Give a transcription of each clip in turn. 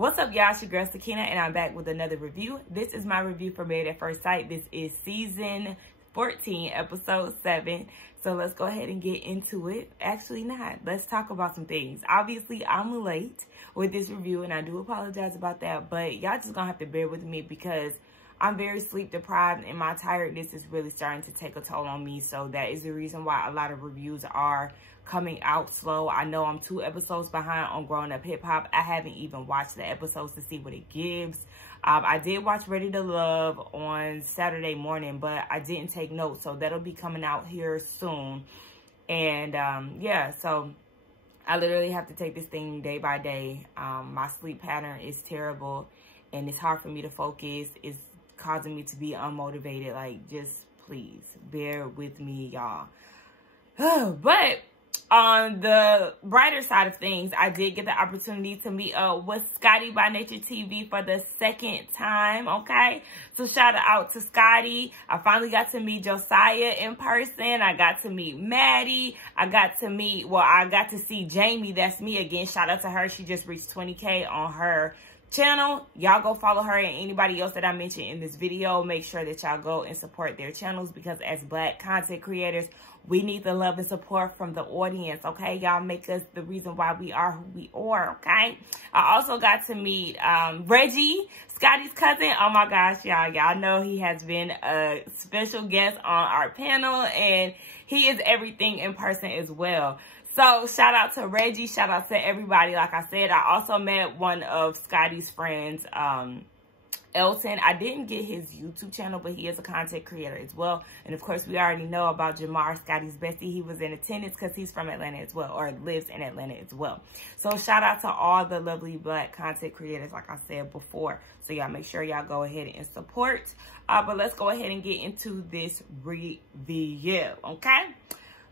What's up, y'all? It's your girl Sakina, and I'm back with another review. This is my review for Married at First Sight. This is season 14, episode 7. So let's go ahead and get into it. Actually not. Let's talk about some things. Obviously, I'm late with this review, and I do apologize about that. But y'all just gonna have to bear with me because I'm very sleep deprived, and my tiredness is really starting to take a toll on me. So that is the reason why a lot of reviews are coming out slow. I know I'm 2 episodes behind on Growing Up Hip Hop. I haven't even watched the episodes to see what it gives. I did watch Ready to Love on Saturday morning, but I didn't take notes, so that'll be coming out here soon. And yeah, so I literally have to take this thing day by day. My sleep pattern is terrible, and it's hard for me to focus. It's causing me to be unmotivated. Like, just please bear with me, y'all. But on the brighter side of things, I did get the opportunity to meet up with Scotty by Nature TV for the 2nd time, okay? So shout out to Scotty. I finally got to meet Josiah in person. I got to meet Maddie. I got to see Jamie. That's me again. Shout out to her. She just reached 20K on her channel. Y'all go follow her and anybody else that I mentioned in this video. Make sure that y'all go and support their channels, because as Black content creators, we need the love and support from the audience, okay? Y'all make us the reason why we are who we are, okay? I also got to meet Reggie, Scotty's cousin. Oh my gosh, y'all know he has been a special guest on our panel, and he is everything in person as well. So shout out to Reggie, shout out to everybody. Like I said, I also met one of Scotty's friends, Elton. I didn't get his YouTube channel, but he is a content creator as well. And of course, we already know about Jamar, Scotty's bestie. He was in attendance because he's from Atlanta as well, or lives in Atlanta as well. So shout out to all the lovely Black content creators, like I said before. So y'all make sure y'all go ahead and support. But let's go ahead and get into this review, okay?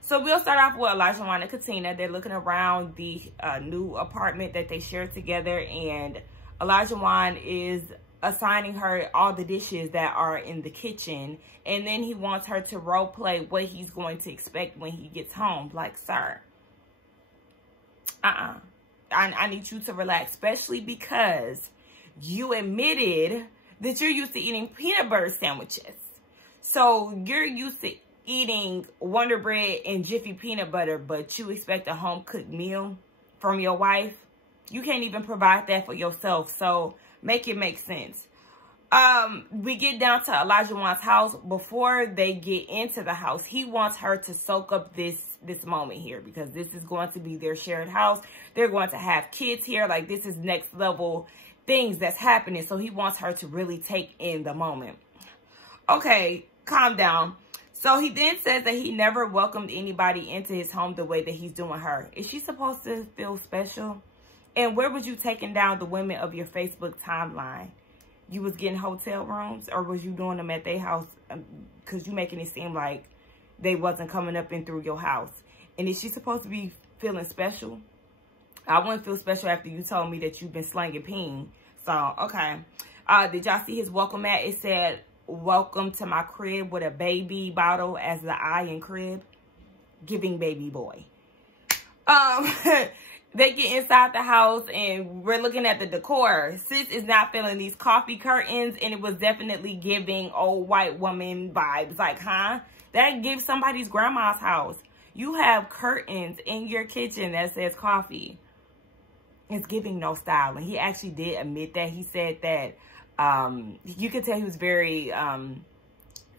So we'll start off with Elijah and Katina. They're looking around the new apartment that they share together, and Elijah is assigning her all the dishes that are in the kitchen, and then he wants her to role play what he's going to expect when he gets home. Like, sir, I need you to relax, especially because you admitted that you're used to eating peanut butter sandwiches. So you're used to eating Wonder Bread and Jiffy peanut butter, but you expect a home-cooked meal from your wife? You can't even provide that for yourself, so make it make sense. We get down to Elijah's house. Before they get into the house, he wants her to soak up this moment here, because this is going to be their shared house. They're going to have kids here. Like, this is next level things that's happening, so he wants her to really take in the moment. Okay, calm down. So he then says that he never welcomed anybody into his home the way that he's doing her. Is she supposed to feel special? And where was you taking down the women of your Facebook timeline? You was getting hotel rooms, or was you doing them at their house? Because you making it seem like they wasn't coming up in through your house. And is she supposed to be feeling special? I wouldn't feel special after you told me that you've been slanging peen. So, okay. Did y'all see his welcome mat? It said, "Welcome to my crib," with a baby bottle as the I in crib. Giving baby boy. They get inside the house, and we're looking at the decor. Sis is not feeling these coffee curtains, and it was definitely giving old white woman vibes. Like, huh? That gives somebody's grandma's house. You have curtains in your kitchen that says coffee. It's giving no style. And he actually did admit that. He said that you could tell he was very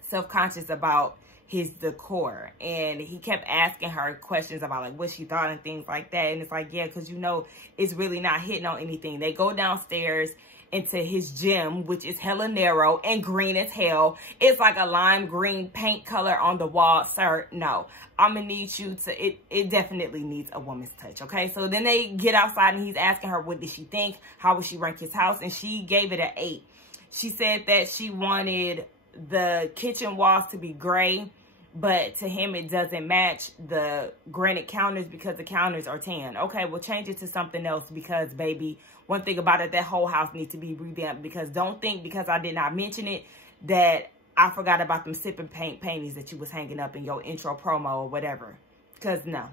self-conscious about his decor, and he kept asking her questions about like what she thought and things like that. And it's like, yeah, because you know it's really not hitting on anything. They go downstairs into his gym, which is hella narrow and green as hell. It's like a lime green paint color on the wall. Sir, no, I'm gonna need you to, it definitely needs a woman's touch, okay? So then they get outside, and he's asking her, what did she think? How would she rank his house? And she gave it an 8. She said that she wanted the kitchen walls to be gray, but to him it doesn't match the granite counters because the counters are tan. Okay, well, change it to something else, because baby, one thing about it, that whole house needs to be revamped. Because don't think because I did not mention it that I forgot about them sipping paint paintings that you was hanging up in your intro promo or whatever. Because no,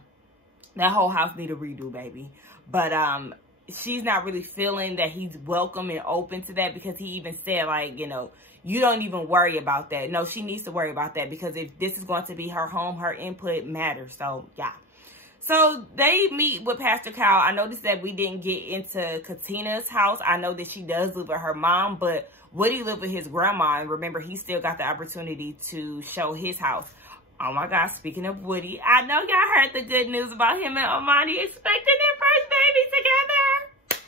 that whole house need a redo, baby. But she's not really feeling that he's welcome and open to that, because he even said, like, you know, you don't even worry about that. No, she needs to worry about that, because if this is going to be her home, her input matters. So, yeah. So, they meet with Pastor Cal. I noticed that we didn't get into Katina's house. I know that she does live with her mom, but Woody lived with his grandma. And remember, he still got the opportunity to show his house. Oh, my God. Speaking of Woody, I know y'all heard the good news about him and Amani expecting their first baby together.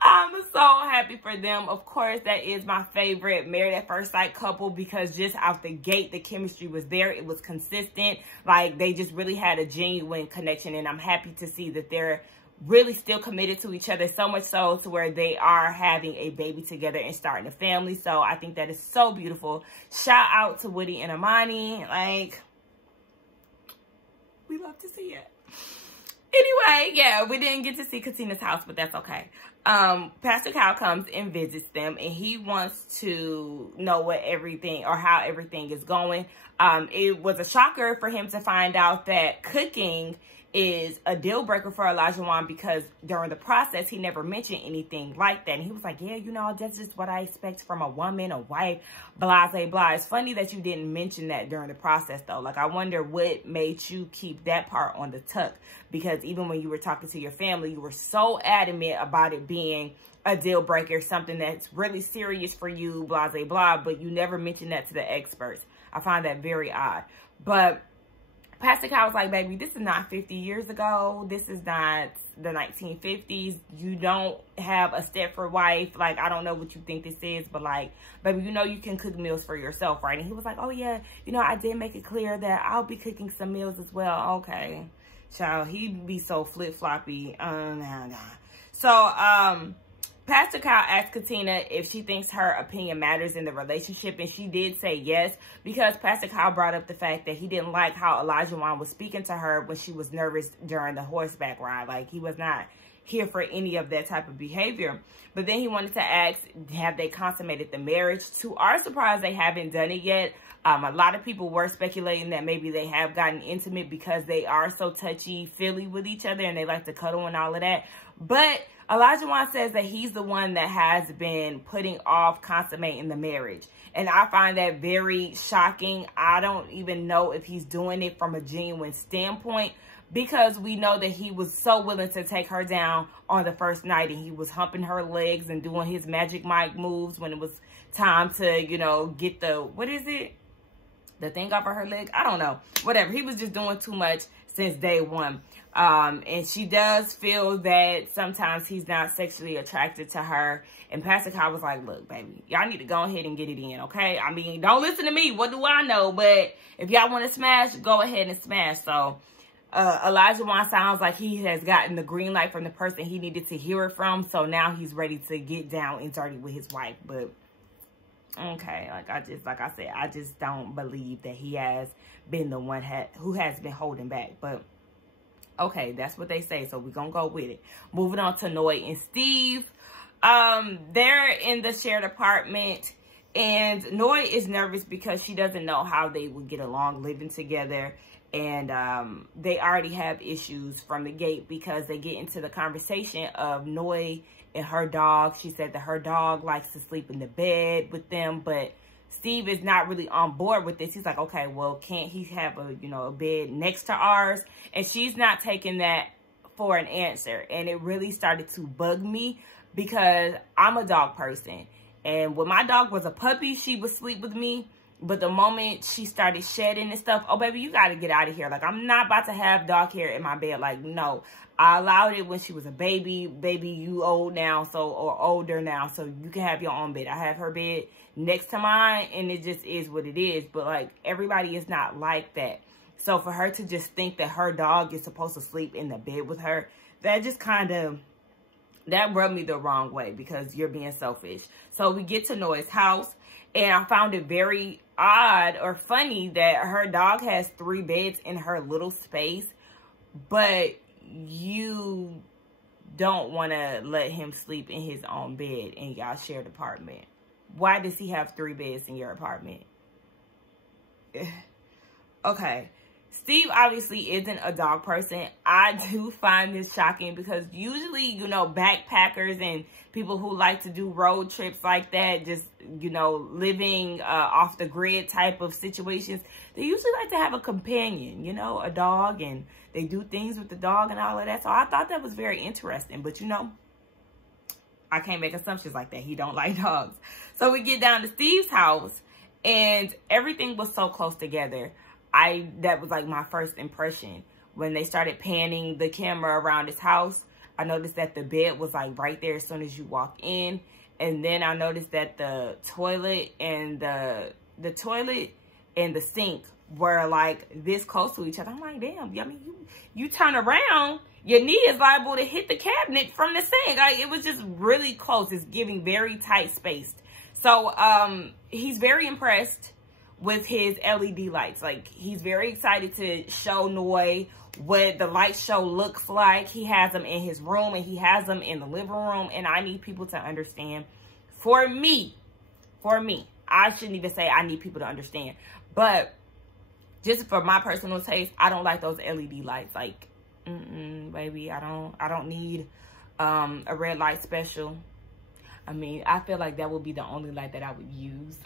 I'm so happy for them. Of course, that is my favorite Married at First Sight couple, because just out the gate, the chemistry was there. It was consistent. Like, they just really had a genuine connection, and I'm happy to see that they're really still committed to each other, so much so to where they are having a baby together and starting a family. So I think that is so beautiful. Shout out to Woody and Amani. Like, we love to see it. Anyway, yeah, we didn't get to see Katina's house, but that's okay. Pastor Cal comes and visits them, and he wants to know what everything, or how everything is going. It was a shocker for him to find out that cooking is a deal breaker for Olajuwon, because during the process, he never mentioned anything like that. And he was like, yeah, you know, that's just what I expect from a woman, a wife, blah, blah, blah. It's funny that you didn't mention that during the process, though. Like, I wonder what made you keep that part on the tuck, because even when you were talking to your family, you were so adamant about it being a deal breaker, something that's really serious for you, blah, blah, blah, but you never mentioned that to the experts. I find that very odd. But Pastor Cal was like, baby, this is not 50 years ago. This is not the 1950s. You don't have a Stepford wife. Like, I don't know what you think this is, but like, baby, you know you can cook meals for yourself, right? And he was like, oh yeah, you know, I did make it clear that I'll be cooking some meals as well. Okay, child, he'd be so flip-floppy. Nah. So, Pastor Cal asked Katina if she thinks her opinion matters in the relationship, and she did say yes, because Pastor Cal brought up the fact that he didn't like how Olajuwon was speaking to her when she was nervous during the horseback ride. Like, he was not here for any of that type of behavior. But then he wanted to ask, have they consummated the marriage? To our surprise, they haven't done it yet. A lot of people were speculating that maybe they have gotten intimate, because they are so touchy-feely with each other and they like to cuddle and all of that. But Olajuwon says that he's the one that has been putting off consummating the marriage. And I find that very shocking. I don't even know if he's doing it from a genuine standpoint, because we know that he was so willing to take her down on the first night, and he was humping her legs and doing his Magic Mike moves when it was time to, you know, get the, what is it? The thing off of her leg? I don't know. Whatever. He was just doing too much since day one. And she does feel that sometimes he's not sexually attracted to her. And Pastor Cal was like, look, baby, y'all need to go ahead and get it in, okay? I mean, don't listen to me. What do I know? But if y'all want to smash, go ahead and smash. So, Olajuwon sounds like he has gotten the green light from the person he needed to hear it from. So now he's ready to get down and dirty with his wife. But okay, like I said, I just don't believe that he has been the one who has been holding back. But okay, that's what they say, so we're gonna go with it. Moving on to Noy and Steve. They're in the shared apartment, and Noy is nervous because she doesn't know how they would get along living together. And they already have issues from the gate, because they get into the conversation of Noy and her dog. She said that her dog likes to sleep in the bed with them, but Steve is not really on board with this. He's like, okay, well, can't he have a, you know, a bed next to ours? And she's not taking that for an answer. And it really started to bug me, because I'm a dog person. And when my dog was a puppy, she would sleep with me. But the moment she started shedding and stuff, oh, baby, you got to get out of here. Like, I'm not about to have dog hair in my bed. Like, no. I allowed it when she was a baby. Baby, you old now, so, or older now, so you can have your own bed. I have her bed next to mine, and it just is what it is. But, like, everybody is not like that. So, for her to just think that her dog is supposed to sleep in the bed with her, that just kind of, that rubbed me the wrong way, because you're being selfish. So, we get to Noy's house, and I found it very odd or funny that her dog has 3 beds in her little space, but you don't want to let him sleep in his own bed in y'all shared apartment. Why does he have 3 beds in your apartment? Okay. Steve obviously isn't a dog person. I do find this shocking because usually, you know, backpackers and people who like to do road trips like that, just, you know, living off the grid type of situations, they usually like to have a companion, you know, a dog, and they do things with the dog and all of that. So I thought that was very interesting. But, you know, I can't make assumptions like that. He don't like dogs. So we get down to Steve's house, and everything was so close together. That was like my first impression. When they started panning the camera around his house, I noticed that the bed was like right there as soon as you walk in. And then I noticed that the toilet and the toilet and the sink were like this close to each other. I'm like, damn, I mean, you turn around, your knee is liable to hit the cabinet from the sink. Like, it was just really close. It's giving very tight spaced. So he's very impressed with his LED lights. Like, he's very excited to show Noi what the light show looks like. He has them in his room and he has them in the living room. And I need people to understand, for me, I shouldn't even say I need people to understand, but just for my personal taste, I don't like those LED lights. Like, baby, I don't need a red light special. I mean, I feel like that would be the only light that I would use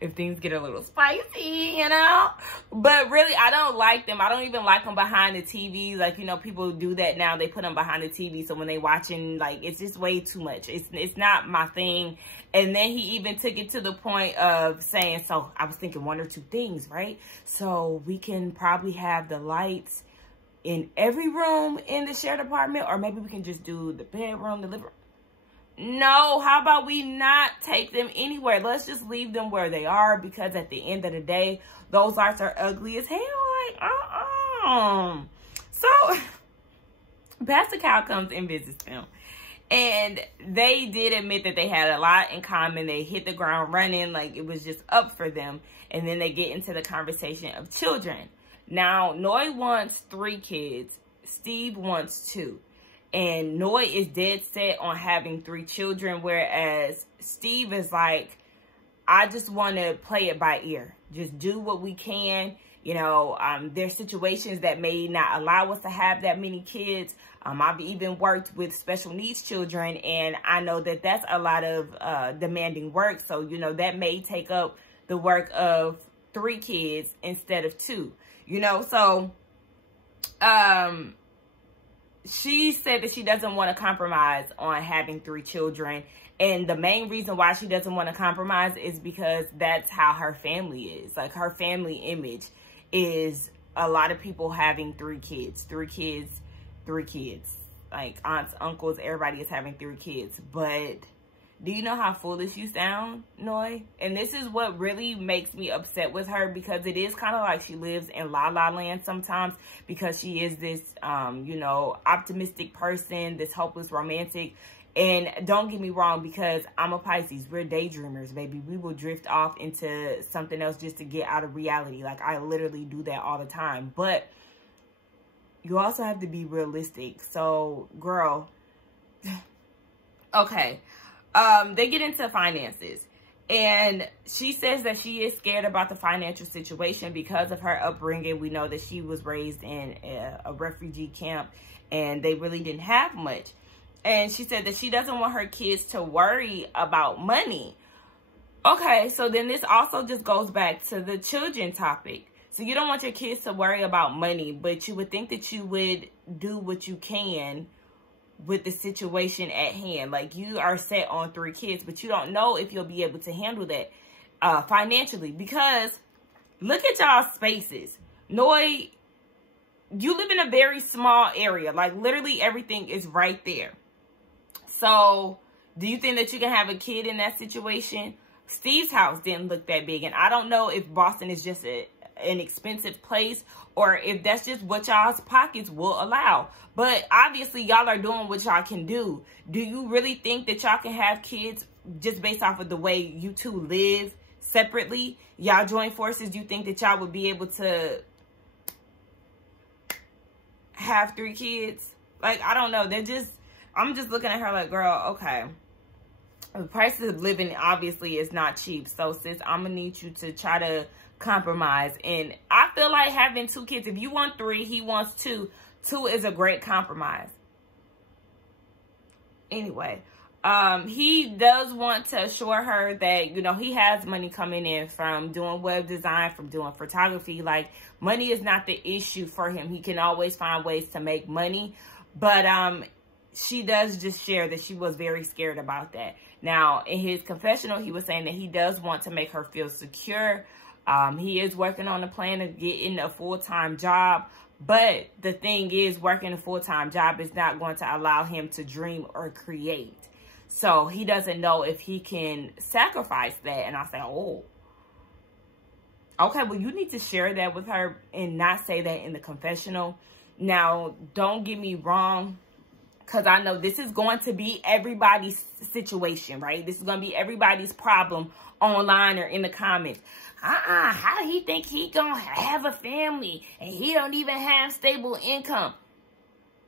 if things get a little spicy, you know. But really, I don't like them. I don't even like them behind the TV. Like, you know, people do that now. They put them behind the TV, so when they watching, like, it's just way too much. It's not my thing. And then he even took it to the point of saying, so I was thinking one or two things, right? So we can probably have the lights in every room in the shared apartment, or maybe we can just do the bedroom, the living room. No, how about we not take them anywhere? Let's just leave them where they are, because at the end of the day, those lights are ugly as hell. Like, So, Pastor Cal comes and visits them. And they did admit that they had a lot in common. They hit the ground running. Like, it was just up for them. And then they get into the conversation of children. Now, Noi wants 3 kids. Steve wants 2. And Noi is dead set on having 3 children, whereas Steve is like, I just want to play it by ear. Just do what we can. You know, there's situations that may not allow us to have that many kids. I've even worked with special needs children, and I know that that's a lot of demanding work. So, you know, that may take up the work of 3 kids instead of 2, you know. So, she said that she doesn't want to compromise on having 3 children. And the main reason why she doesn't want to compromise is because that's how her family is. Like, her family image is a lot of people having 3 kids. 3 kids, 3 kids. Like, aunts, uncles, everybody is having 3 kids. But do you know how foolish you sound, Noi? And this is what really makes me upset with her, because it is kind of like she lives in La La Land sometimes, because she is this, you know, optimistic person, this hopeless romantic. And don't get me wrong, because I'm a Pisces. We're daydreamers, baby. We will drift off into something else just to get out of reality. Like, I literally do that all the time. But you also have to be realistic. So, girl, okay. They get into finances, and she says that she is scared about the financial situation because of her upbringing. We know that she was raised in a refugee camp, and they really didn't have much. And she said that she doesn't want her kids to worry about money. Okay, so then this also just goes back to the children topic. So you don't want your kids to worry about money, but you would think that you would do what you can with the situation at hand. Like, you are set on 3 kids, but you don't know if you'll be able to handle that financially, because look at y'all spaces. Noi, you live in a very small area. Like, literally everything is right there. So do you think that you can have a kid in that situation? Steve's house didn't look that big, and I don't know if Boston is just an expensive place, or if that's just what y'all's pockets will allow. But obviously, y'all are doing what y'all can do. Do you really think that y'all can have kids just based off of the way you two live separately? Y'all join forces, do you think that y'all would be able to have 3 kids? Like, I don't know. I'm just looking at her like, girl, okay. The price of living obviously is not cheap. So sis, I'm gonna need you to try to compromise. And I feel like having 2 kids, if you want 3, he wants 2. 2 is a great compromise. Anyway, he does want to assure her that, you know, he has money coming in from doing web design, from doing photography. Like, money is not the issue for him. He can always find ways to make money. But she does just share that she was very scared about that. Now, in his confessional, he was saying that he does want to make her feel secure. He is working on a plan of getting a full-time job. But the thing is, working a full-time job is not going to allow him to dream or create. So he doesn't know if he can sacrifice that. And I say, oh, okay, well, you need to share that with her and not say that in the confessional. Now, don't get me wrong, because I know this is going to be everybody's situation, right? This is going to be everybody's problem online or in the comments. How he think he gonna have a family and he don't even have stable income?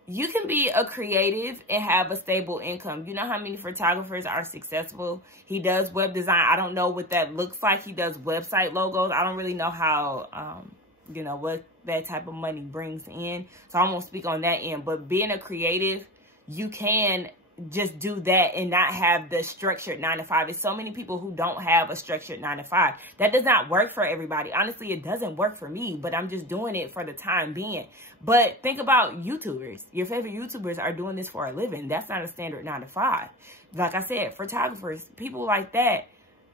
You can be a creative and have a stable income. You know how many photographers are successful? He does web design. I don't know what that looks like. He does website logos. I don't really know how, you know, what that type of money brings in. So I won't speak on that end. But being a creative, you can just do that and not have the structured 9-to-5. There's so many people who don't have a structured 9-to-5. That does not work for everybody. Honestly, it doesn't work for me, but I'm just doing it for the time being. But think about YouTubers. Your favorite YouTubers are doing this for a living. That's not a standard 9-to-5. Like I said, photographers, people like that,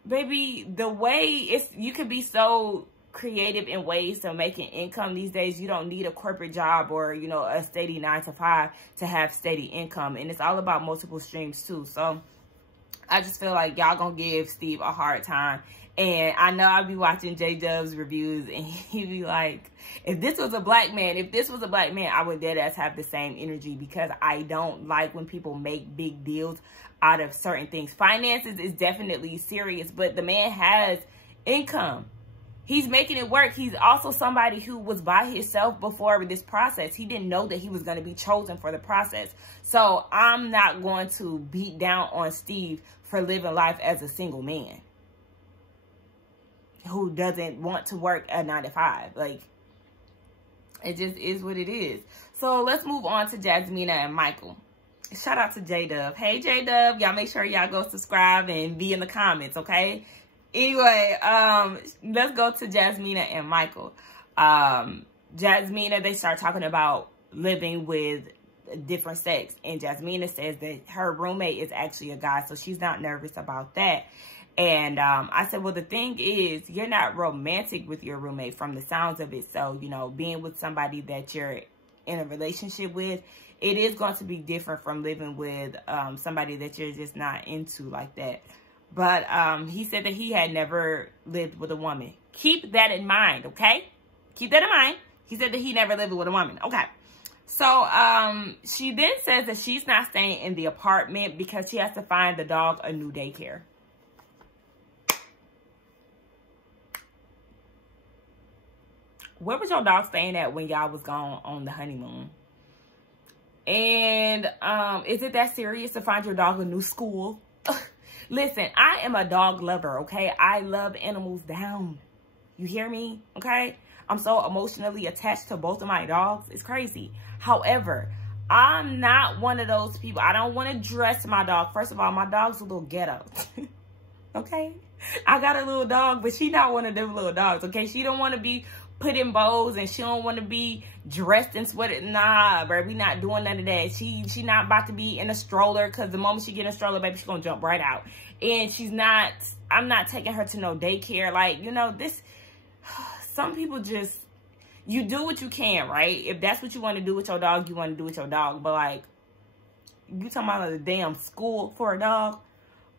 baby, the way you could be so creative in ways to making income these days. You don't need a corporate job or, you know, a steady 9-to-5 to have steady income. And it's all about multiple streams too. So I just feel like y'all gonna give Steve a hard time. And I know I'll be watching J-Dub's reviews and he be like, if this was a black man, I would deadass have the same energy, because I don't like when people make big deals out of certain things. Finances is definitely serious, but the man has income. He's making it work. He's also somebody who was by himself before this process. He didn't know that he was going to be chosen for the process. So I'm not going to beat down on Steve for living life as a single man who doesn't want to work a 9-to-5. Like, it just is what it is. So let's move on to Jasmina and Michael. Shout out to J-Dub. Hey, J-Dub. Y'all make sure y'all go subscribe and be in the comments, okay? Anyway, let's go to Jasmina and Michael. Jasmina, they start talking about living with different sex. And Jasmina says that her roommate is actually a guy, so she's not nervous about that. And I said, well, the thing is, you're not romantic with your roommate from the sounds of it. So, you know, being with somebody that you're in a relationship with, it is going to be different from living with somebody that you're just not into like that. But he said that he had never lived with a woman. Keep that in mind, okay? Keep that in mind. He said that he never lived with a woman. Okay. So she then says that she's not staying in the apartment because she has to find the dog a new daycare. Where was your dog staying at when y'all was gone on the honeymoon? And is it that serious to find your dog a new school? Listen, I am a dog lover, okay? I love animals down. You hear me? Okay? I'm so emotionally attached to both of my dogs. It's crazy. However, I'm not one of those people. I don't want to dress my dog. First of all, my dog's a little ghetto. Okay? I got a little dog, but she not one of them little dogs, okay? She don't want to be put in bows and she don't want to be dressed and sweated. Nah, bro, we not doing none of that. She not about to be in a stroller, because the moment she get in a stroller, baby, she's gonna jump right out. And she's not, I'm not taking her to no daycare. Like, you know, this, some people just, you do what you can, right? If that's what you want to do with your dog, you want to do with your dog. But like, you talking about a damn school for a dog?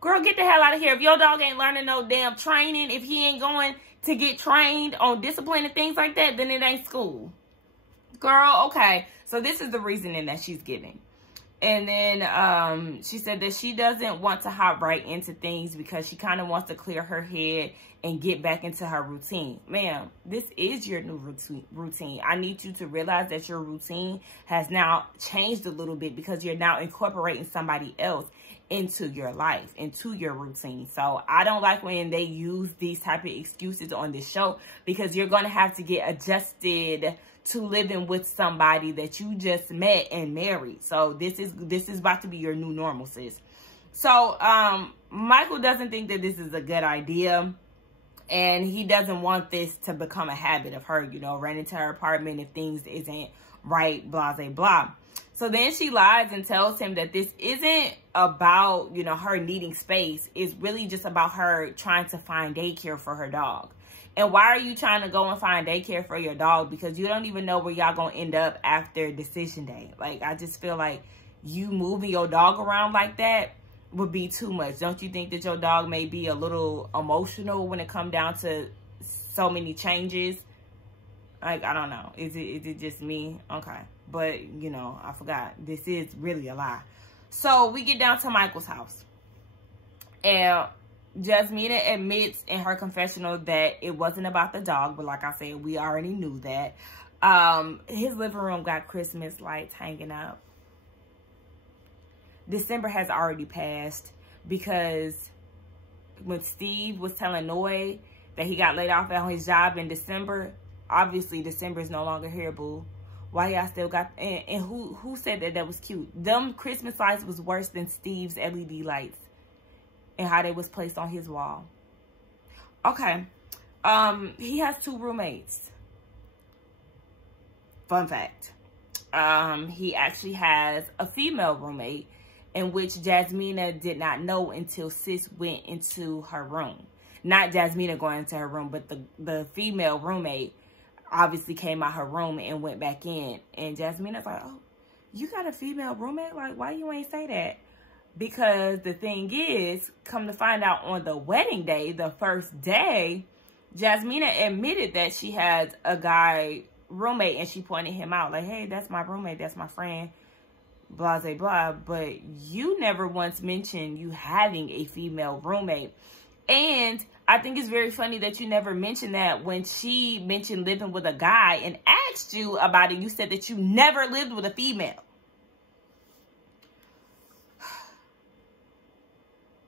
Girl, get the hell out of here. If your dog ain't learning no damn training, if he ain't going to get trained on discipline and things like that, then it ain't school. Girl, okay. So this is the reasoning that she's giving. And then she said that she doesn't want to hop right into things because she kind of wants to clear her head and get back into her routine. Ma'am, this is your new routine. I need you to realize that your routine has now changed a little bit because you're now incorporating somebody else into your life, into your routine. So I don't like when they use these type of excuses on this show, because you're going to have to get adjusted to living with somebody that you just met and married. So this is about to be your new normal, sis. So Michael doesn't think that this is a good idea, and he doesn't want this to become a habit of her, you know, running to her apartment if things isn't right, blah, blah, blah. So then she lies and tells him that this isn't about, you know, her needing space. It's really just about her trying to find daycare for her dog. And why are you trying to go and find daycare for your dog? Because you don't even know where y'all gonna end up after decision day. Like, I just feel like you moving your dog around like that would be too much. Don't you think that your dog may be a little emotional when it come down to so many changes? Like, I don't know. Is it just me? Okay. But, you know, I forgot. This is really a lie. So we get down to Michael's house. And Jasmina admits in her confessional that it wasn't about the dog. But like I said, we already knew that. His living room got Christmas lights hanging up. December has already passed, because when Steve was telling Noy that he got laid off on his job in December, obviously December is no longer here, boo. Why y'all still got, and who said that was cute? Them Christmas lights was worse than Steve's LED lights and how they was placed on his wall. Okay. He has 2 roommates. Fun fact. He actually has a female roommate, in which Jasmina did not know until sis went into her room. Not Jasmina going into her room, but the female roommate obviously came out her room and went back in. And Jasmina's like, oh, you got a female roommate? Like, why you ain't say that? Because the thing is, come to find out on the wedding day, the first day, Jasmina admitted that she has a guy roommate, and she pointed him out like, hey, that's my roommate, that's my friend, blah, blah, blah. But you never once mentioned you having a female roommate. And I think it's very funny that you never mentioned that when she mentioned living with a guy and asked you about it, you said that you never lived with a female.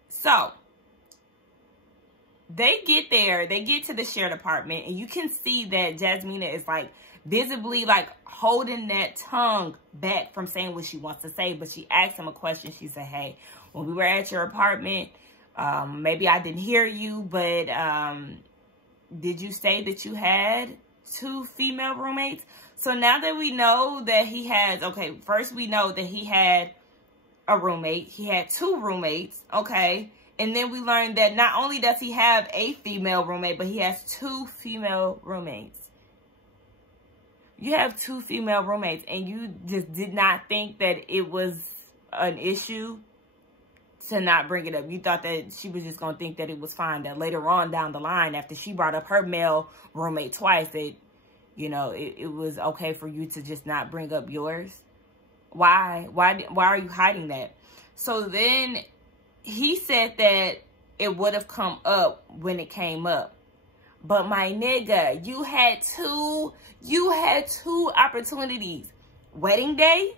So they get there, they get to the shared apartment, and you can see that Jasmina is like visibly like holding that tongue back from saying what she wants to say. But she asked him a question. She said, hey, when we were at your apartment, maybe I didn't hear you, but did you say that you had 2 female roommates? So now that we know that he has, okay, first we know that he had a roommate. He had 2 roommates, okay? And then we learned that not only does he have a female roommate, but he has 2 female roommates. You have 2 female roommates, and you just did not think that it was an issue to not bring it up. You thought that she was just going to think that it was fine, that later on down the line, after she brought up her male roommate twice, that, you know, it was okay for you to just not bring up yours. Why are you hiding that? So then he said that it would have come up when it came up. But my nigga, you had two opportunities. Wedding day,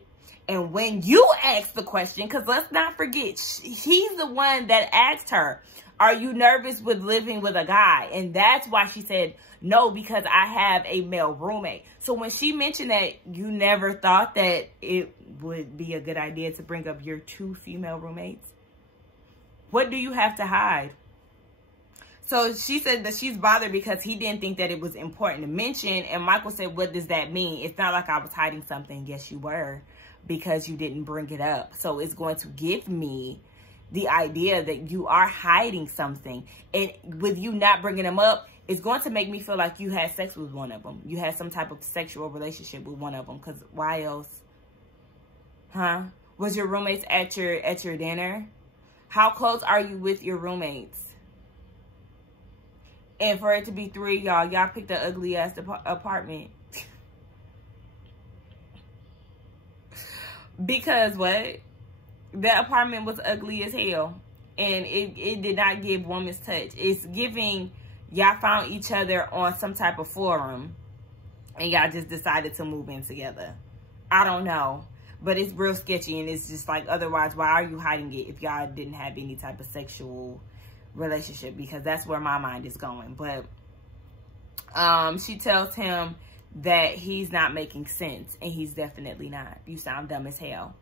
and when you asked the question, because let's not forget, he's the one that asked her, are you nervous with living with a guy? And that's why she said, no, because I have a male roommate. So when she mentioned that you never thought that it would be a good idea to bring up your 2 female roommates, what do you have to hide? So she said that she's bothered because he didn't think that it was important to mention. And Michael said, what does that mean? It's not like I was hiding something. Yes, you were, because you didn't bring it up. So it's going to give me the idea that you are hiding something. And with you not bringing them up, it's going to make me feel like you had sex with one of them. You had some type of sexual relationship with one of them. Because why else? Huh? Was your roommates at your dinner? How close are you with your roommates? And for it to be 3 y'all picked an ugly ass apartment. Because what? The apartment was ugly as hell. And it did not give woman's touch. It's giving y'all found each other on some type of forum. And y'all just decided to move in together. I don't know. But it's real sketchy, and it's just like, otherwise, why are you hiding it if y'all didn't have any type of sexual relationship? Because that's where my mind is going. But she tells him that he's not making sense, and he's definitely not. You sound dumb as hell.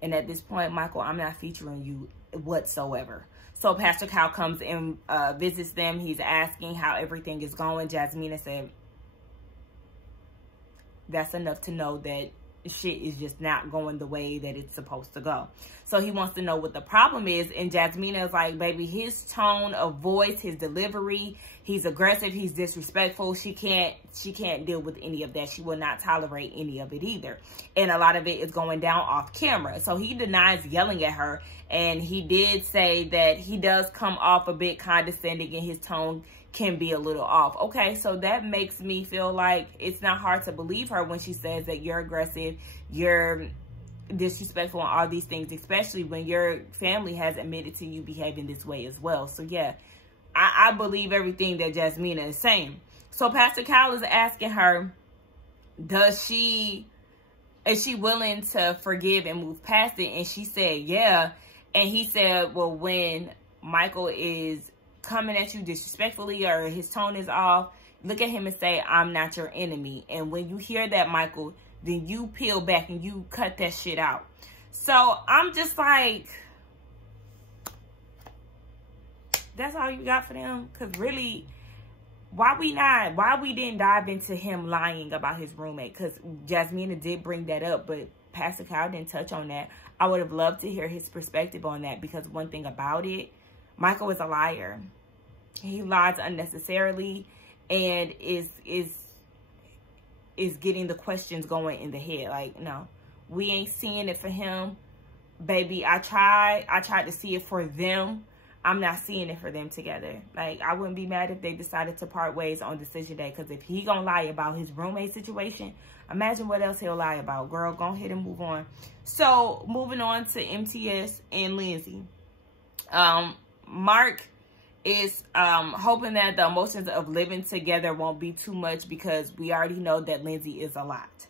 And at this point, Michael, I'm not featuring you whatsoever. So Pastor Cal comes and visits them. He's asking how everything is going. Jasmina said, that's enough to know that shit is just not going the way that it's supposed to go. So he wants to know what the problem is. And Jasmina is like, baby, his tone of voice, his delivery, he's aggressive, he's disrespectful. She can't deal with any of that. She will not tolerate any of it either. And a lot of it is going down off camera. So he denies yelling at her. And he did say that he does come off a bit condescending, and his tone can be a little off. Okay, so that makes me feel like it's not hard to believe her when she says that you're aggressive, you're disrespectful, and all these things, especially when your family has admitted to you behaving this way as well. So yeah, I believe everything that Jasmina is saying. So Pastor Cal is asking her, is she willing to forgive and move past it? And she said, yeah. And he said, well, when Michael is coming at you disrespectfully or his tone is off, look at him and say, I'm not your enemy. And when you hear that, Michael, then you peel back and you cut that shit out. So I'm just like, that's all you got for them? Because really, why we didn't dive into him lying about his roommate? Because Jasmina did bring that up, but Pastor Kyle didn't touch on that. I would have loved to hear his perspective on that, because one thing about it, Michael is a liar. He lies unnecessarily and is getting the questions going in the head. Like, no, we ain't seeing it for him. Baby, I tried to see it for them. I'm not seeing it for them together. Like, I wouldn't be mad if they decided to part ways on decision day, because if he gonna lie about his roommate situation, imagine what else he'll lie about. Girl, go ahead and move on. So, moving on to MTS and Lindsay. Mark is hoping that the emotions of living together won't be too much, because we already know that Lindsay is a lot.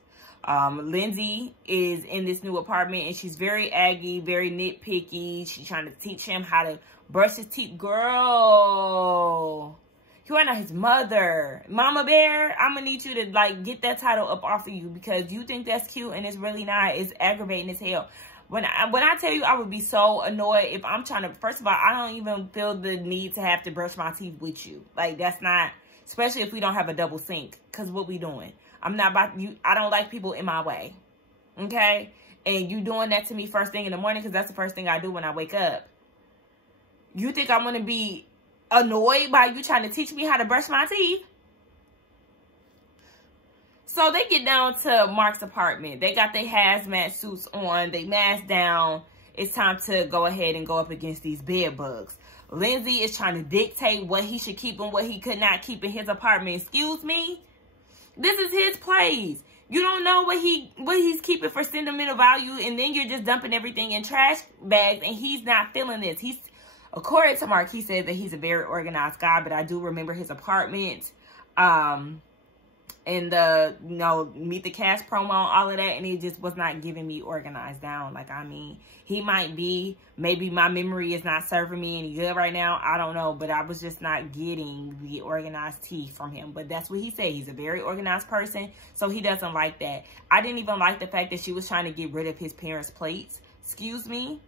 Lindsay is in this new apartment, and she's very aggy, very nitpicky. She's trying to teach him how to brush his teeth. Girl, you are not his mother. Mama Bear, I'm gonna need you to, like, get that title up off of you, because you think that's cute and it's really not. It's aggravating as hell. When I tell you, I would be so annoyed if I'm trying to, first of all, I don't even feel the need to have to brush my teeth with you. Like, that's not, especially if we don't have a double sink, because what we doing? I'm not about you. I don't like people in my way. Okay? And you doing that to me first thing in the morning, because that's the first thing I do when I wake up. You think I'm going to be annoyed by you trying to teach me how to brush my teeth? So they get down to Mark's apartment. They got their hazmat suits on. They mask down. It's time to go ahead and go up against these bed bugs. Lindsay is trying to dictate what he should keep and what he could not keep in his apartment. Excuse me? This is his place. You don't know what he's keeping for sentimental value, and then you're just dumping everything in trash bags, and he's not feeling this. According to Mark, he says that he's a very organized guy, but I do remember his apartment. And the, you know, Meet the Cash promo, all of that, and it just was not giving me organized down. Like, I mean, he might be, maybe my memory is not serving me any good right now, I don't know, but I was just not getting the organized tea from him. But that's what he said. He's a very organized person, so he doesn't like that. I didn't even like the fact that she was trying to get rid of his parents' plates. Excuse me?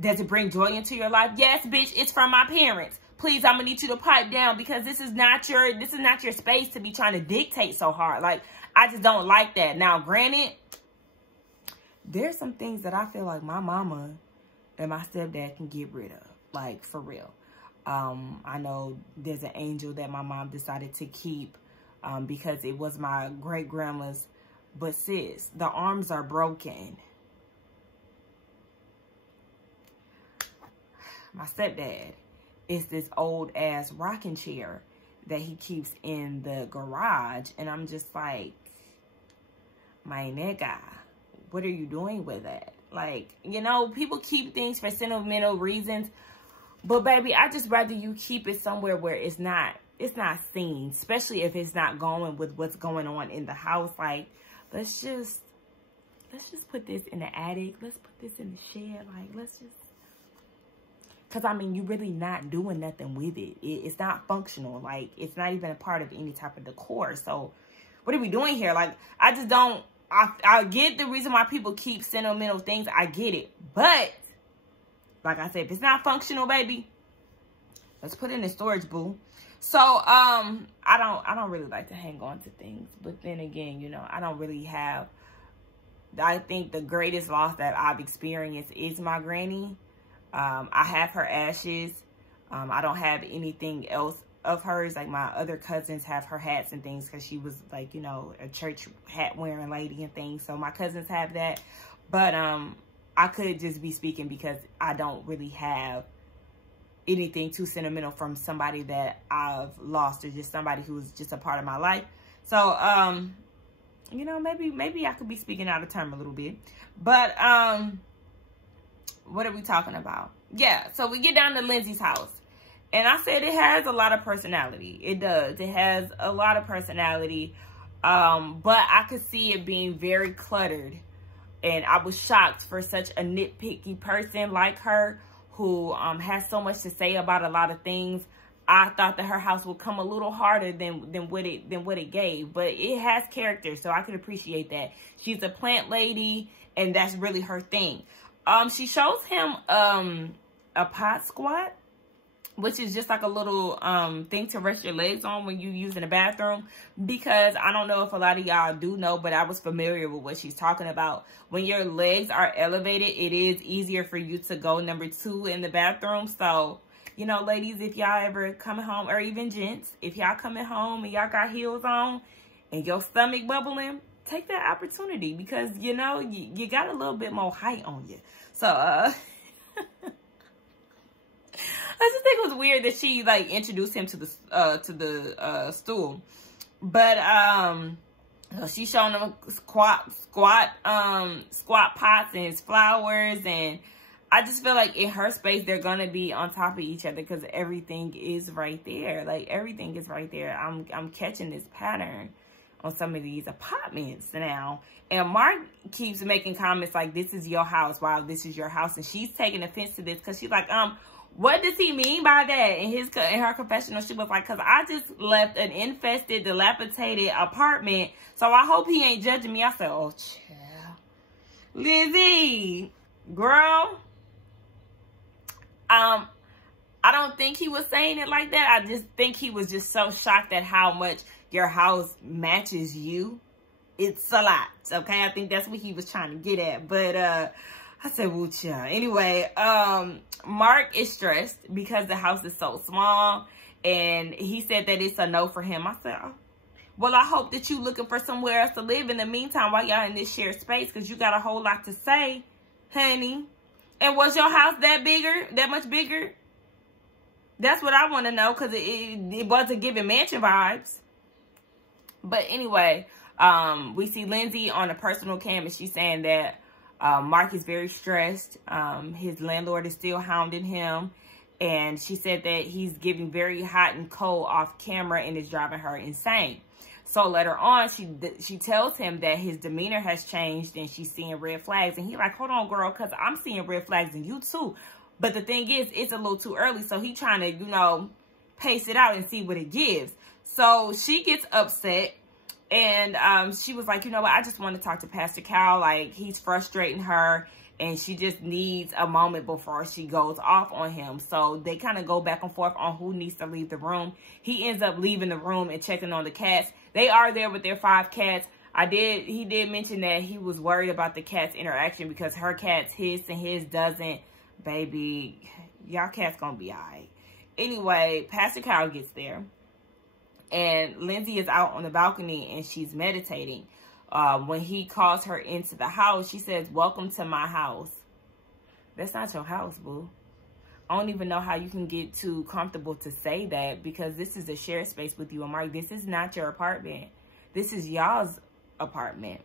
Does it bring joy into your life? Yes, bitch, it's from my parents. Please, I'm gonna need you to pipe down, because this is not your space to be trying to dictate so hard. Like, I just don't like that. Now, granted, there's some things that I feel like my mama and my stepdad can get rid of. Like, for real. I know there's an angel that my mom decided to keep because it was my great-grandma's. But sis, the arms are broken. My stepdad is this old-ass rocking chair that he keeps in the garage. And I'm just like, my nigga, what are you doing with that? Like, you know, people keep things for sentimental reasons. But, baby, I just rather you keep it somewhere where it's not seen. Especially if it's not going with what's going on in the house. Like, let's just let's just put this in the attic. Let's put this in the shed. Like, let's just, because, I mean, you're really not doing nothing with it. It's not functional. Like, it's not even a part of any type of decor. So, what are we doing here? Like, I just don't, I get the reason why people keep sentimental things. I get it. But, like I said, if it's not functional, baby, let's put it in the storage, boo. So, I don't really like to hang on to things. But then again, you know, I don't really have, I think the greatest loss that I've experienced is my granny. I have her ashes. I don't have anything else of hers. Like, my other cousins have her hats and things because she was, like, you know, a church hat wearing lady and things. So my cousins have that. But I could just be speaking because I don't really have anything too sentimental from somebody that I've lost, or just somebody who's just a part of my life. So you know, maybe I could be speaking out of term a little bit. But what are we talking about? Yeah, so we get down to Lindsay's house. And I said it has a lot of personality. It does. It has a lot of personality. But I could see it being very cluttered. And I was shocked for such a nitpicky person like her, who has so much to say about a lot of things. I thought that her house would come a little harder than what it gave. But it has character, so I could appreciate that. She's a plant lady, and that's really her thing. She shows him a pot squat, which is just like a little thing to rest your legs on when you use in the bathroom. Because I don't know if a lot of y'all do know, but I was familiar with what she's talking about. When your legs are elevated, it is easier for you to go number 2 in the bathroom. So, you know, ladies, if y'all ever coming home, or even gents, if y'all coming home and y'all got heels on and your stomach bubbling, take that opportunity, because, you know, you got a little bit more height on you. So, I just think it was weird that she, like, introduced him to the stool. But she's showing him squat pots and his flowers, and I just feel like in her space they're gonna be on top of each other because everything is right there. Like, everything is right there. I'm catching this pattern on some of these apartments now. And Mark keeps making comments like, this is your house. Wow, this is your house. And she's taking offense to this because she's like, what does he mean by that? In her confessional, she was like, because I just left an infested, dilapidated apartment, so I hope he ain't judging me. I said, oh, child. Lindsay, girl. I don't think he was saying it like that. I just think he was just so shocked at how much your house matches you. It's a lot, okay? I think that's what he was trying to get at. But I said, well, child. Anyway, Mark is stressed because the house is so small. And he said that it's a no for him. I said, oh, well, I hope that you looking for somewhere else to live in the meantime while y'all in this shared space, because you got a whole lot to say, honey. And was your house that much bigger? That's what I want to know, because it wasn't giving mansion vibes. But anyway, we see Lindsay on a personal cam, and she's saying that Mark is very stressed. His landlord is still hounding him. And she said that he's getting very hot and cold off camera and is driving her insane. So later on, she tells him that his demeanor has changed and she's seeing red flags. And he's like, hold on, girl, because I'm seeing red flags in you too. But the thing is, it's a little too early. So he's trying to, you know, pace it out and see what it gives. So she gets upset. And she was like, you know what, I just want to talk to Pastor Cal. Like, he's frustrating her. And she just needs a moment before she goes off on him. So they kind of go back and forth on who needs to leave the room. He ends up leaving the room and checking on the cats. They are there with their 5 cats. He did mention that he was worried about the cat's interaction because her cat's hiss and his doesn't. Baby, y'all cats gonna be all right. Anyway, Pastor Kyle gets there. And Lindsay is out on the balcony and she's meditating. When he calls her into the house, she says, welcome to my house. That's not your house, boo. I don't even know how you can get too comfortable to say that, because this is a shared space with you and Mark. This is not your apartment. This is y'all's apartment.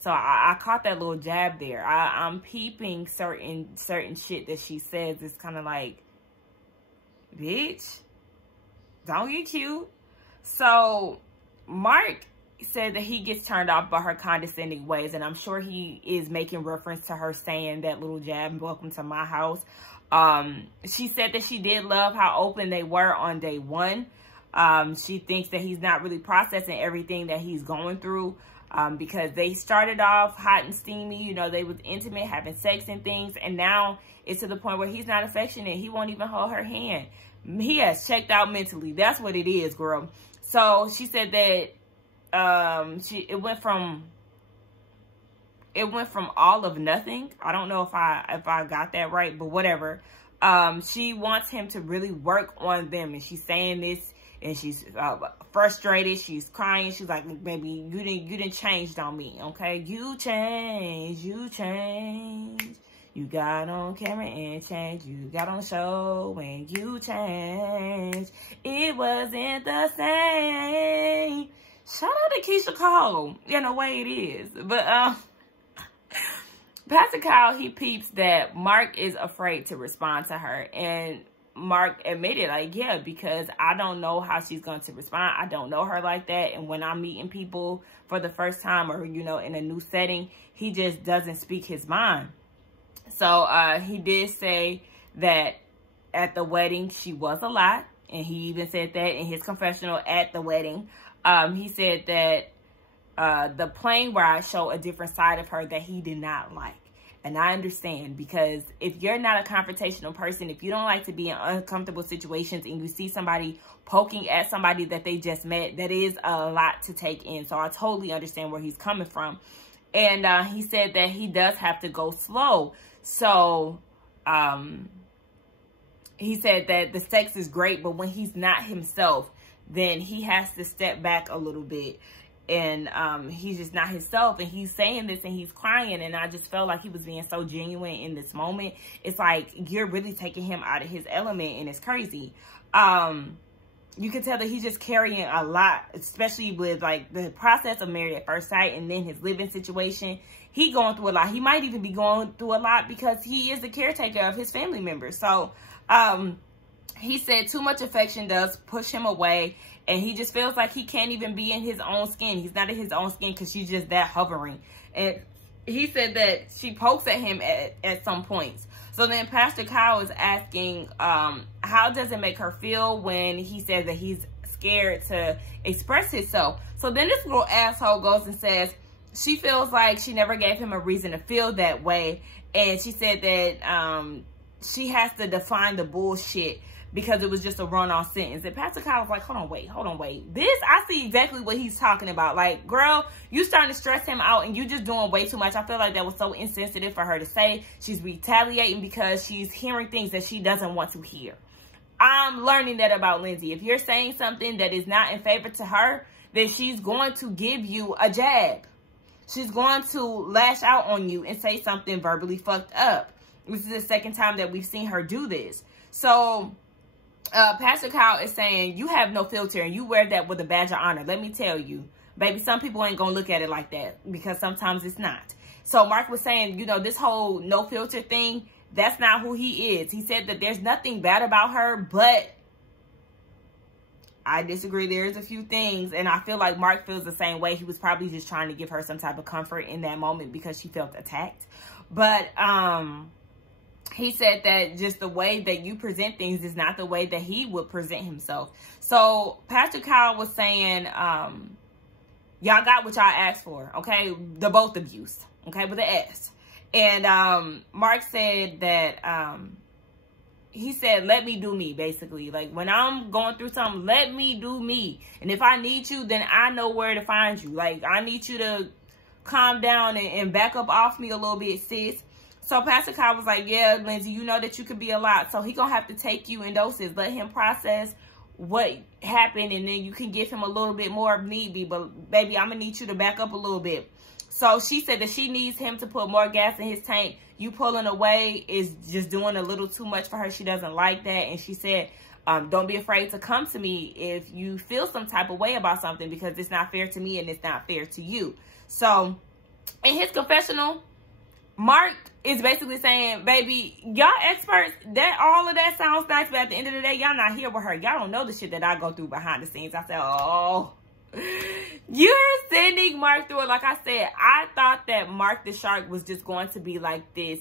So I caught that little jab there. I'm peeping certain shit that she says. It's kind of like, bitch, don't get cute. So Mark said that he gets turned off by her condescending ways, and I'm sure he is making reference to her saying that little jab, welcome to my house. She said that she did love how open they were on day one. She thinks that he's not really processing everything that he's going through, because they started off hot and steamy, you know, they was intimate, having sex and things, and now it's to the point where he's not affectionate. He won't even hold her hand. He has checked out mentally. That's what it is, girl. So she said that it went from all of nothing. I don't know if I got that right, but whatever. She wants him to really work on them, and she's saying this, and she's frustrated. She's crying. She's like, baby, you didn't change on me, okay? You changed. You got on camera and changed. You got on show and you changed. It wasn't the same. Shout out to Keisha Cole. In a way it is. But Pastor Kyle, he peeps that Mark is afraid to respond to her. And Mark admitted, like, yeah, because I don't know how she's going to respond. I don't know her like that. And when I'm meeting people for the first time, or, you know, in a new setting, he just doesn't speak his mind. So he did say that at the wedding, she was a lot. And he even said that in his confessional at the wedding. He said that the plane ride showed a different side of her that he did not like. And I understand, because if you're not a confrontational person, if you don't like to be in uncomfortable situations, and you see somebody poking at somebody that they just met, that is a lot to take in. So I totally understand where he's coming from. And he said that he does have to go slow. So he said that the sex is great, but when he's not himself, then he has to step back a little bit. And he's just not himself. And he's saying this and he's crying. And I just felt like he was being so genuine in this moment. It's like you're really taking him out of his element, and it's crazy. You can tell that he's just carrying a lot, especially with like the process of Married at First Sight and then his living situation. He going through a lot. He might even be going through a lot because he is the caretaker of his family members. So he said too much affection does push him away. And he just feels like he can't even be in his own skin. He's not in his own skin because she's just that hovering. And he said that she pokes at him at some points. So then Pastor Kyle is asking, how does it make her feel when he says that he's scared to express himself? So then this little asshole goes and says she feels like she never gave him a reason to feel that way. And she said that she has to define the bullshit because it was just a run-on sentence. And Pastor Kyle was like, hold on, wait. This, I see exactly what he's talking about. Like, girl, you starting to stress him out and you just doing way too much. I feel like that was so insensitive for her to say. She's retaliating because she's hearing things that she doesn't want to hear. I'm learning that about Lindsay. If you're saying something that is not in favor to her, then she's going to give you a jab. She's going to lash out on you and say something verbally fucked up. This is the second time that we've seen her do this. So Pastor Kyle is saying, you have no filter and you wear that with a badge of honor. Let me tell you, baby, some people ain't gonna look at it like that because sometimes it's not. So Mark was saying, you know, this whole no filter thing, that's not who he is. He said that there's nothing bad about her, but I disagree. There's a few things, and I feel like Mark feels the same way. He was probably just trying to give her some type of comfort in that moment because she felt attacked. But he said that just the way that you present things is not the way that he would present himself. So Pastor Kyle was saying, y'all got what y'all asked for, okay? The both of you, okay, with the S. And Mark said that, he said, let me do me, basically. Like, when I'm going through something, let me do me. And if I need you, then I know where to find you. Like, I need you to calm down and back up off me a little bit, sis. So Pastor Kyle was like, yeah, Lindsay, you know that you could be a lot. So he gonna have to take you in doses. Let him process what happened, and then you can give him a little bit more if need be. But baby, I'm gonna need you to back up a little bit. So she said that she needs him to put more gas in his tank. You pulling away is just doing a little too much for her. She doesn't like that. And she said, don't be afraid to come to me if you feel some type of way about something, because it's not fair to me and it's not fair to you. So in his confessional, Mark is basically saying, baby, y'all experts, that all of that sounds nice, but at the end of the day, y'all not here with her. Y'all don't know the shit that I go through behind the scenes. I said, oh, You're sending Mark through it. Like I said, I thought that Mark the Shark was just going to be like this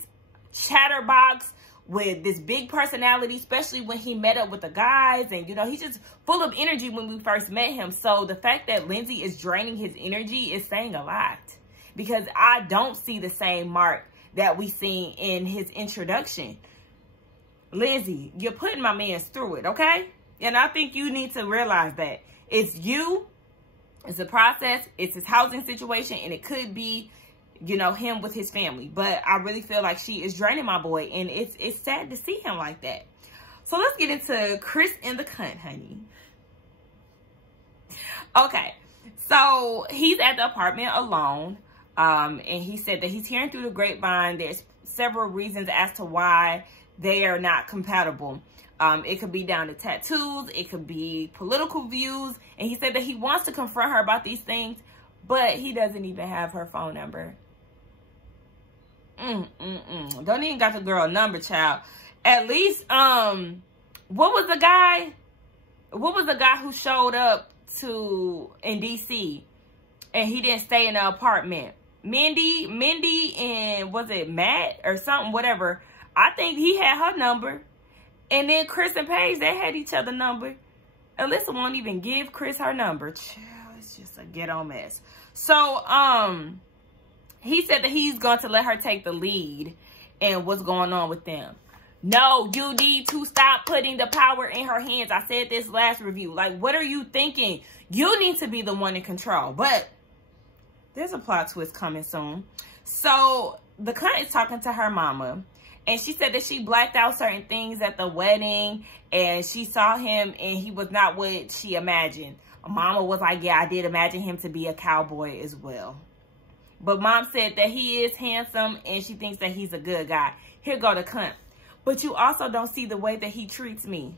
chatterbox with this big personality, especially when he met up with the guys. And, you know, he's just full of energy when we first met him. So the fact that Lindsay is draining his energy is saying a lot. Because I don't see the same Mark that we seen in his introduction. Lindsay, you're putting my man through it, okay? And I think you need to realize that. It's you. It's a process. It's his housing situation. And it could be, you know, him with his family. But I really feel like she is draining my boy. And it's sad to see him like that. So let's get into Chris in the cunt, honey. Okay. So he's at the apartment alone. And he said that he's hearing through the grapevine. There's several reasons as to why they are not compatible. It could be down to tattoos. It could be political views. And he said that he wants to confront her about these things, but he doesn't even have her phone number. Don't even got the girl number, child. At least, what was the guy who showed up in DC and he didn't stay in the apartment? Mindy and was it Matt or something, whatever. I think he had her number. And then Chris and Paige, they had each other number. Alyssa won't even give Chris her number. Child, it's just a ghetto mess. So, he said that he's going to let her take the lead in what's going on with them. No, you need to stop putting the power in her hands. I said this last review. Like, what are you thinking? You need to be the one in control. But there's a plot twist coming soon. So, the cunt is talking to her mama. And she said that she blacked out certain things at the wedding. And she saw him and he was not what she imagined. Mama was like, yeah, I did imagine him to be a cowboy as well. But mom said that he is handsome and she thinks that he's a good guy. Here go the cunt. But you also don't see the way that he treats me.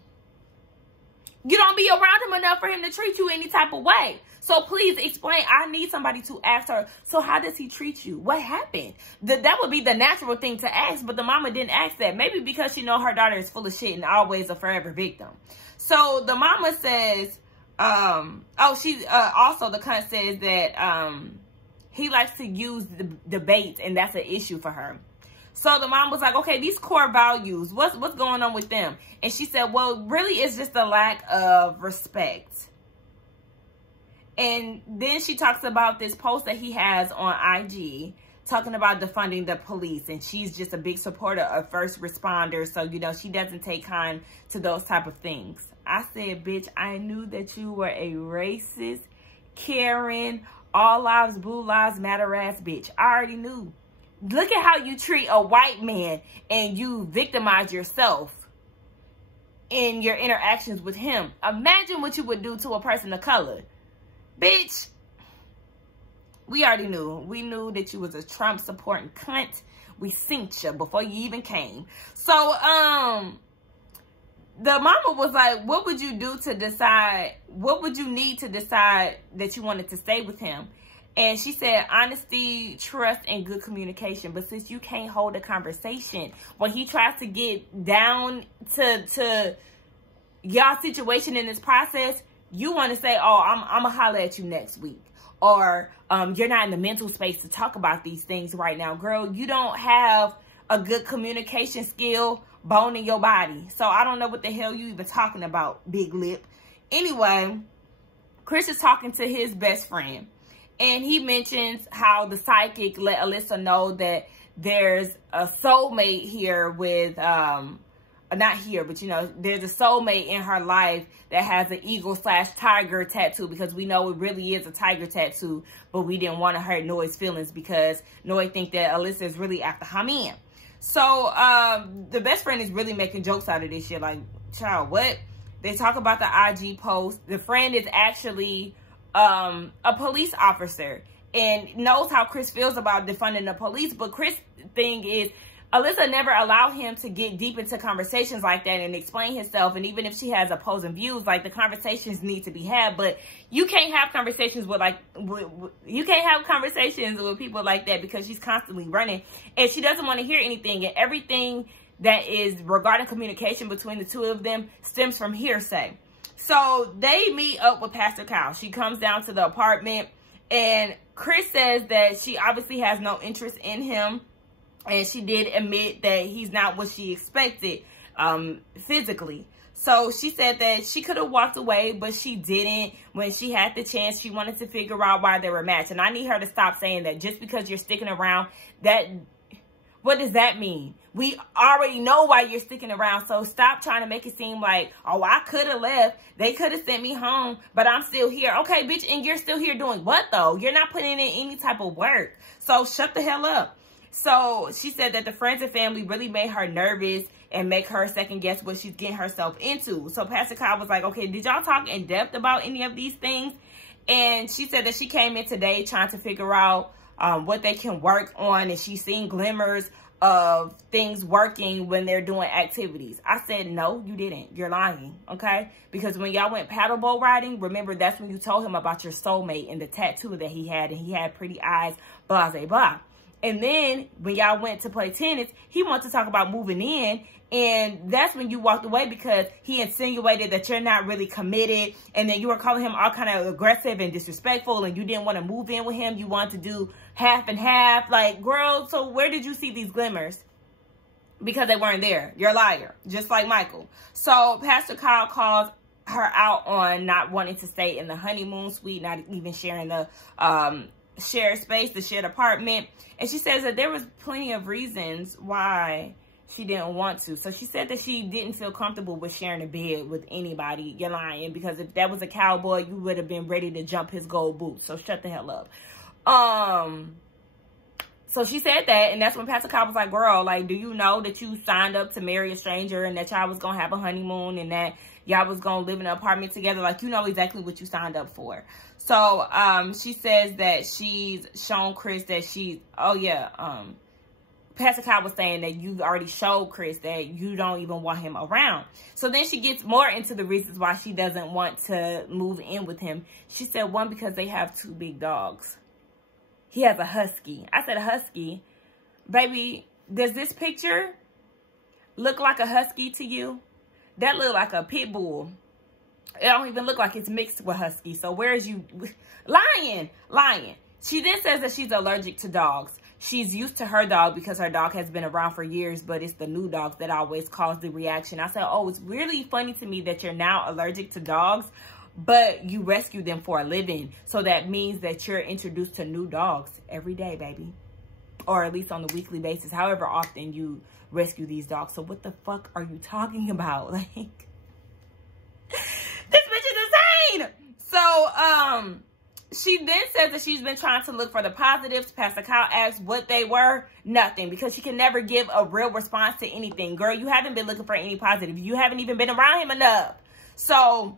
You don't be around him enough for him to treat you any type of way. So please explain. I need somebody to ask her. So how does he treat you? What happened? That would be the natural thing to ask. But the mama didn't ask that. Maybe because she know her daughter is full of shit and always a forever victim. So the mama says, also the cunt says that he likes to use the debates and that's an issue for her. So the mom was like, okay, these core values, what's going on with them? And she said, well, really it's just a lack of respect. And then she talks about this post that he has on IG talking about defunding the police. And she's just a big supporter of first responders. So, you know, she doesn't take kind to those type of things. I said, bitch, I knew that you were a racist, Karen, all lives, blue lives matter ass bitch. I already knew. Look at how you treat a white man and you victimize yourself in your interactions with him. Imagine what you would do to a person of color. Bitch, we already knew. We knew that you was a Trump supporting cunt. We synced you before you even came. So, the mama was like, what would you do to decide, what would you need to decide that you wanted to stay with him? And she said, honesty, trust, and good communication. But since you can't hold a conversation, when he tries to get down to y'all situation in this process, you want to say, oh, I'm going to holler at you next week. Or you're not in the mental space to talk about these things right now. Girl, you don't have a good communication skill, bone in your body. So I don't know what the hell you even talking about, big lip. Anyway, Chris is talking to his best friend. And he mentions how the psychic let Alyssa know that there's a soulmate here with, not here, but, you know, there's a soulmate in her life that has an eagle/tiger tattoo, because we know it really is a tiger tattoo, but we didn't want to hurt Noy's feelings because Noy think that Alyssa is really after her man. So, the best friend is really making jokes out of this shit. Like, child, what? They talk about the IG post. The friend is actually a police officer and knows how Chris feels about defunding the police. But Chris' thing is, Alyssa never allowed him to get deep into conversations like that and explain himself. And even if she has opposing views, like, the conversations need to be had. But you can't have conversations with, like, you can't have conversations with people like that because she's constantly running and she doesn't want to hear anything. And everything that is regarding communication between the two of them stems from hearsay. So they meet up with Pastor Kyle. She comes down to the apartment, and Chris says that she obviously has no interest in him. And she did admit that he's not what she expected physically. So she said that she could have walked away, but she didn't. When she had the chance, she wanted to figure out why they were matched. And I need her to stop saying that just because you're sticking around, what does that mean? We already know why you're sticking around. So stop trying to make it seem like, oh, I could have left. They could have sent me home, but I'm still here. Okay, bitch, and you're still here doing what, though? You're not putting in any type of work. So shut the hell up. So she said that the friends and family really made her nervous and make her second guess what she's getting herself into. So Pastor Kyle was like, okay, did y'all talk in depth about any of these things? And she said that she came in today trying to figure out what they can work on, and she's seen glimmers of things working when they're doing activities. I said, no, you didn't. You're lying, okay? Because when y'all went paddleboat riding, remember, that's when you told him about your soulmate and the tattoo that he had, and he had pretty eyes, blah, blah, blah. And then when y'all went to play tennis, he wanted to talk about moving in. And that's when you walked away because he insinuated that you're not really committed. And then you were calling him all kind of aggressive and disrespectful. And you didn't want to move in with him. You wanted to do half and half. Like, girl, so where did you see these glimmers? Because they weren't there. You're a liar. Just like Michael. So Pastor Kyle calls her out on not wanting to stay in the honeymoon suite. Not even sharing the shared space, the shared apartment. And she says that there was plenty of reasons why she didn't want to. So she said that she didn't feel comfortable with sharing a bed with anybody. You're lying, because if that was a cowboy, you would have been ready to jump his gold boots. So shut the hell up. So she said that, and that's when Pastor Kyle was like, girl, like, do you know that you signed up to marry a stranger and that y'all was going to have a honeymoon and that y'all was going to live in an apartment together? Like, you know exactly what you signed up for. So she says that she's shown Chris that Pastor Kyle was saying that you already showed Chris that you don't even want him around. So then she gets more into the reasons why she doesn't want to move in with him. She said, one, because they have 2 big dogs. He has a husky. I said, a husky? Baby, does this picture look like a husky to you? That look like a pit bull. It don't even look like it's mixed with husky. So where is you? Lying. She then says that she's allergic to dogs. She's used to her dog because her dog has been around for years, but it's the new dogs that always cause the reaction. I said, oh, it's really funny to me that you're now allergic to dogs, but you rescue them for a living. So that means that you're introduced to new dogs every day, baby. Or at least on the weekly basis, however often you rescue these dogs. So what the fuck are you talking about? Like, this bitch is insane. So, she then says that she's been trying to look for the positives. Pastor Kyle asks what they were. Nothing, because she can never give a real response to anything. Girl, you haven't been looking for any positive. You haven't even been around him enough. So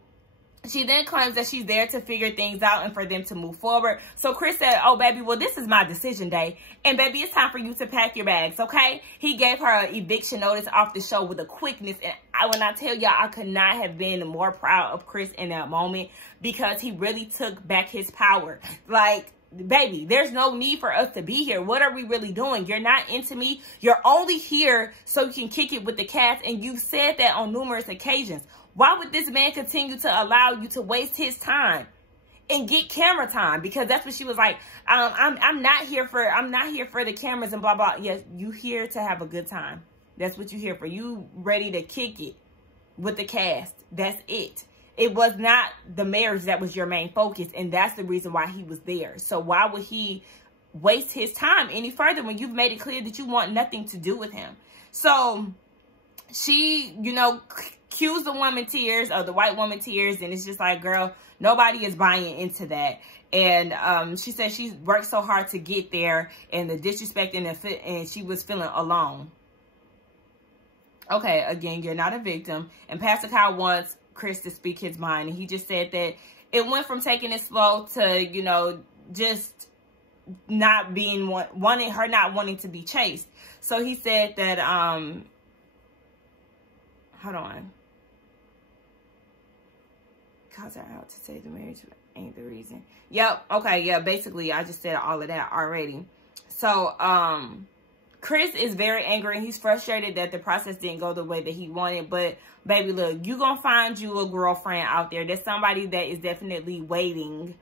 she then claims that she's there to figure things out and for them to move forward. So Chris said, oh, baby, well, this is my decision day. And, baby, it's time for you to pack your bags, okay? He gave her an eviction notice off the show with a quickness. And when I tell y'all, I could not have been more proud of Chris in that moment, because he really took back his power. Like, baby, there's no need for us to be here. What are we really doing? You're not into me. You're only here so you can kick it with the cats. And you've said that on numerous occasions. Why would this man continue to allow you to waste his time and get camera time? Because that's what she was like. I'm not here for the cameras and blah blah. Yes, you here to have a good time. That's what you here for. You ready to kick it with the cast. That's it. It was not the marriage that was your main focus, and that's the reason why he was there. So why would he waste his time any further when you've made it clear that you want nothing to do with him? So she, cues the woman tears, or the white woman tears, and it's just like, girl, nobody is buying into that. And she said she worked so hard to get there, and the disrespect and she was feeling alone. Okay, again, you're not a victim. And Pastor Kyle wants Chris to speak his mind, and he just said that it went from taking it slow to, just not being not wanting to be chased. So he said that, hold on. Cause her out to say the marriage ain't the reason. Yep. Okay. Yeah. Basically, I just said all of that already. So, Chris is very angry and he's frustrated that the process didn't go the way that he wanted. But baby, look, you gonna find you a girlfriend out there. There's somebody that is definitely waiting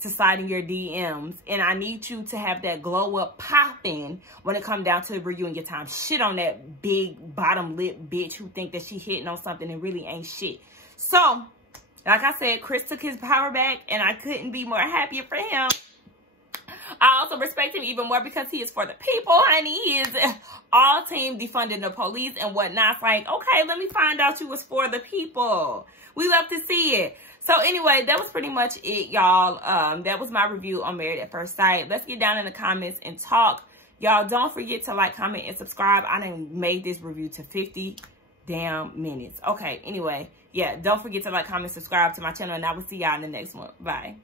to slide in your DMs. And I need you to have that glow up popping when it comes down to reviewing your time. Shit on that big bottom lip bitch who think that she hitting on something and really ain't shit. So, like I said, Chris took his power back and I couldn't be more happier for him. I also respect him even more because he is for the people, honey. He is all team defunding the police and whatnot. It's like, okay, let me find out you was for the people. We love to see it. So anyway, that was pretty much it, y'all. That was my review on Married at First Sight. Let's get down in the comments and talk. Y'all, don't forget to like, comment, and subscribe. I done made this review to 50 damn minutes. Okay, anyway, yeah, don't forget to like, comment, subscribe to my channel, and I will see y'all in the next one. Bye.